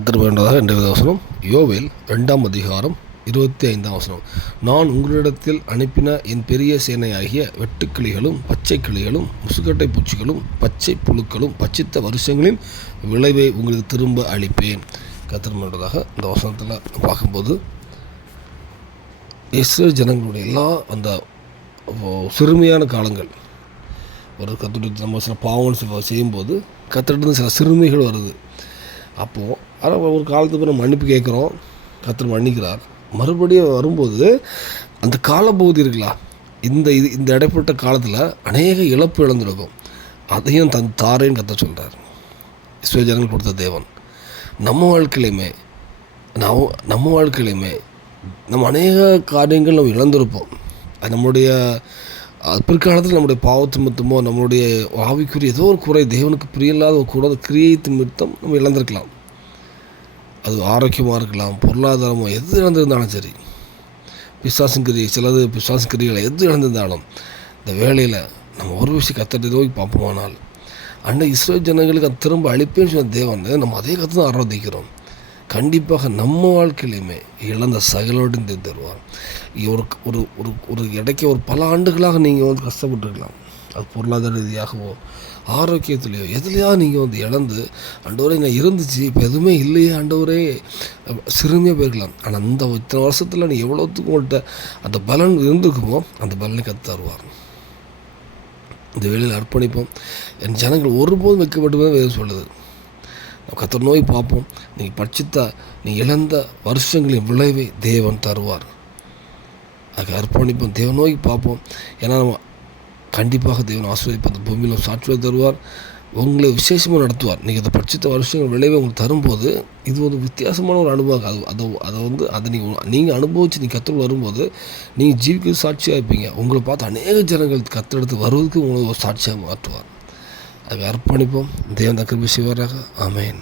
கர்த்தர் வேண்டதாக என்ற வசனம் யோவேல் 2ஆம் அதிகாரம் 25ஆம் வசனம். நான் உங்களிடத்தில் அனுப்பின என் பெரிய சேனையாகிய வெட்டுக்கிளிகளும் பச்சை கிளிகளும் முசுக்கட்டை பூச்சிகளும் பச்சை புழுக்களும் பச்சித்த வருஷங்களின் விளைவை உங்களுக்கு திரும்ப அளிப்பேன். கர்த்தர் வேண்டதாக இந்த வசனத்தில் பார்க்கும்போது இஸ்ரவேல் ஜனங்களுடைய எல்லா அந்த சிறுமையான காலங்கள், ஒரு கர்த்தருடைய நம்ம சில பாவங்கள் செய்யும்போது கர்த்தர்கிட்ட சில சிறுமைகள் வருது. அப்போது ஆனால் ஒரு காலத்துக்கு நம்ம மன்னிப்பு கேட்குறோம், கர்த்தர் மன்னிக்கிறார். மறுபடியும் வரும்போது அந்த காலப்பகுதி இருக்கலாம், இந்த இடைப்பட்ட காலத்தில் அநேக இழப்பு இழந்திருக்கும், அதையும் தாரேன்னு கர்த்தர் சொல்கிறார். இஸ்ரவேல் ஜனங்கள் கொடுத்த தேவன் நம்ம வாழ்க்கையிலையுமே நம்ம அநேக காரியங்கள் நம்ம இழந்திருப்போம். அது நம்முடைய பிற்காலத்தில் நம்முடைய பாவத்து நிமித்தமோ நம்மளுடைய ஆவிக்குரிய ஏதோ ஒரு குறை, தேவனுக்கு பிரியமில்லாத ஒரு கூட கிரியை நிமித்தம் நம்ம இழந்திருக்கலாம். அது ஆரோக்கியமாக இருக்கலாம், பொருளாதாரமோ எது இழந்திருந்தாலும் சரி, பிசாசுங்கிரிகளை எது இழந்திருந்தாலும் இந்த வேலையில் நம்ம ஒரு விஷயம் கர்த்தரை நோக்கி பார்ப்போமானால் இஸ்ரவேல் ஜனங்களுக்கு அது திரும்ப அளிப்பேன்னு சொன்ன தேவன் நம்ம அதே கற்று தான் ஆராதிக்கிறோம். கண்டிப்பாக நம்ம வாழ்க்கையிலையுமே இழந்த சகலோடு தருவார். ஒரு ஒரு ஒரு இடைக்க ஒரு பல ஆண்டுகளாக நீங்கள் கஷ்டப்பட்டுருக்கலாம், அது பொருளாதார ரீதியாகவோ ஆரோக்கியத்துலையோ எதுலையாவது நீங்கள் இழந்து ஆண்டவரே நான் இருந்துச்சு இப்போ எதுவுமே இல்லையே ஆண்டவரே சிறுமையாக போயிருக்கலாம். ஆனால் இத்தனை வருஷத்தில் நீ எவ்வளோத்துக்கு உங்கள்கிட்ட அந்த பலன் இருந்துக்குமோ அந்த பலனை கற்று தருவார். இந்த வேலையில் அர்ப்பணிப்போம். என் ஜனங்கள் ஒருபோதும் வைக்கப்பட்டு வேறு சொல்லுது. கர்த்தர் நோய் பார்ப்போம். நீங்கள் பட்சித்த நீ இழந்த வருஷங்களின் விளைவை தேவன் தருவார். அதுக்கு அர்ப்பணிப்போம், தேவன் நோக்கி பார்ப்போம். ஏன்னா நம்ம கண்டிப்பாக தேவன் ஆசீர்வதிப்பு அந்த பூமியில் சாட்சியாக தருவார், உங்களை விசேஷமாக நடத்துவார். நீங்கள் அதை பட்சித்த வருஷங்கள் விளைவை உங்களுக்கு தரும்போது இது ஒரு வித்தியாசமான ஒரு அனுபவம். அதை நீங்கள் அனுபவித்து நீங்கள் கர்த்தர் வரும்போது நீங்கள் ஜீவிக்க சாட்சியாக இருப்பீங்க. உங்களை பார்த்து அநேக ஜனங்கள் கர்த்தரெடுத்து வருவதற்கு உங்களை ஒரு சாட்சியாக மாற்றுவார். அதுக்கு அர்ப்பணிப்போம். தேவன் கிருபை செய்வாராக. ஆமென்.